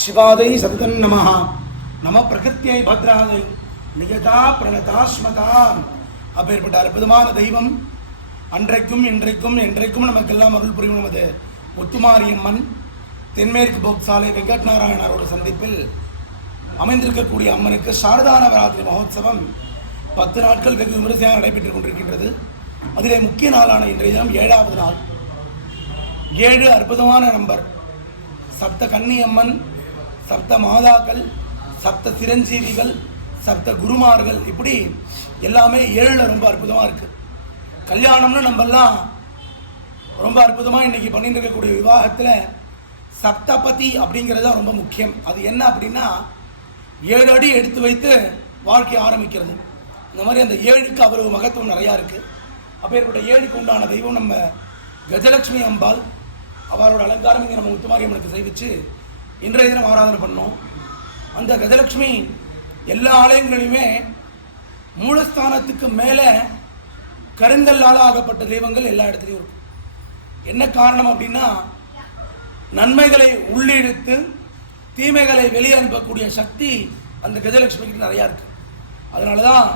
சிவாதை சததன் நமஹ நம பிரகிருத்தியை பத்ராதை நிகதா பிரணதாஸ்மதாம். அப்பேற்பட்ட அற்புதமான தெய்வம் அன்றைக்கும் இன்றைக்கும் என்றைக்கும் நமக்கெல்லாம் அருள் புரியும் நமது முத்துமாரியம்மன் தென்மேற்கு போக்சாலை வெங்கட்நாராயணரோட சந்திப்பில் அமைந்திருக்கக்கூடிய அம்மனுக்கு சாரதா நவராத்திரி மகோத்சவம் 10 நாட்கள் வெகு விமரிசையாக நடைபெற்றுக் கொண்டிருக்கின்றது. அதிலே முக்கிய நாளான இன்றைய தினம் 7வது நாள். 7 அற்புதமான நம்பர். சப்த கன்னியம்மன், சப்த மாதாக்கள், சப்த சிரஞ்சீவிகள், சப்த குருமார்கள், இப்படி எல்லாமே 7ல் ரொம்ப அற்புதமாக இருக்குது. கல்யாணம்னு நம்மெல்லாம் ரொம்ப அற்புதமாக இன்றைக்கி பண்ணிட்டு இருக்கக்கூடிய விவாகத்தில் சப்தபதி அப்படிங்கிறது தான் ரொம்ப முக்கியம். அது என்ன அப்படின்னா 7 அடி எடுத்து வைத்து வாழ்க்கை ஆரம்பிக்கிறது. இந்த மாதிரி அந்த 7க்கு அவ்வளவு மகத்துவம் நிறையா இருக்குது. அப்பேற்பட்ட 7க்கு உண்டான தெய்வம் நம்ம கஜலட்சுமி அம்பாள். அவரோட அலங்காரம் இங்கே நம்ம முத்துமாரியம்மனுக்கு செய்விச்சு இன்றைய தினம் ஆராதனை பண்ணோம். அந்த கஜலட்சுமி எல்லா ஆலயங்களிலுமே மூலஸ்தானத்துக்கு மேலே கருங்கல்லால் ஆகப்பட்ட தெய்வங்கள் எல்லா இடத்துலையும் இருக்கும். என்ன காரணம் அப்படின்னா நன்மைகளை உள்ளிழுத்து தீமைகளை வெளியே அனுப்பக்கூடிய சக்தி அந்த கஜலட்சுமிக்கு நிறையா இருக்குது. அதனால தான்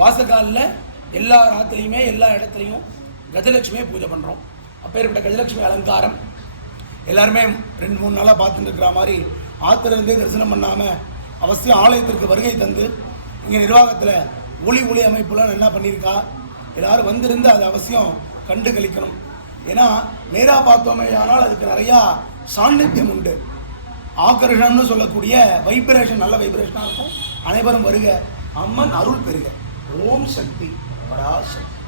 வாசகாலில் எல்லா ராத்திரியுமே எல்லா இடத்துலையும் கஜலட்சுமியை பூஜை பண்ணுறோம். அப்பேற்பட்ட கஜலட்சுமி அலங்காரம் எல்லாருமே 2-3 நாளாக பார்த்துட்டு இருக்கிற மாதிரி ஆத்திரந்தே தரிசனம் பண்ணாமல் அவசியம் ஆலயத்திற்கு வருகை தந்து இங்கே நிர்வாகத்தில் ஒளி அமைப்புலாம் என்ன பண்ணியிருக்கா, எல்லாரும் வந்திருந்து அது அவசியம் கண்டு கழிக்கணும். ஏன்னா நேராக பார்த்தோமே ஆனால் அதுக்கு நிறையா சாநித்தியம் உண்டு. ஆக்கர்ஷணம்னு சொல்லக்கூடிய வைப்ரேஷன் நல்ல வைப்ரேஷனாக இருக்கும். அனைவரும் வருக, அம்மன் அருள் பெறுக. ஓம் சக்தி பராசக்தி.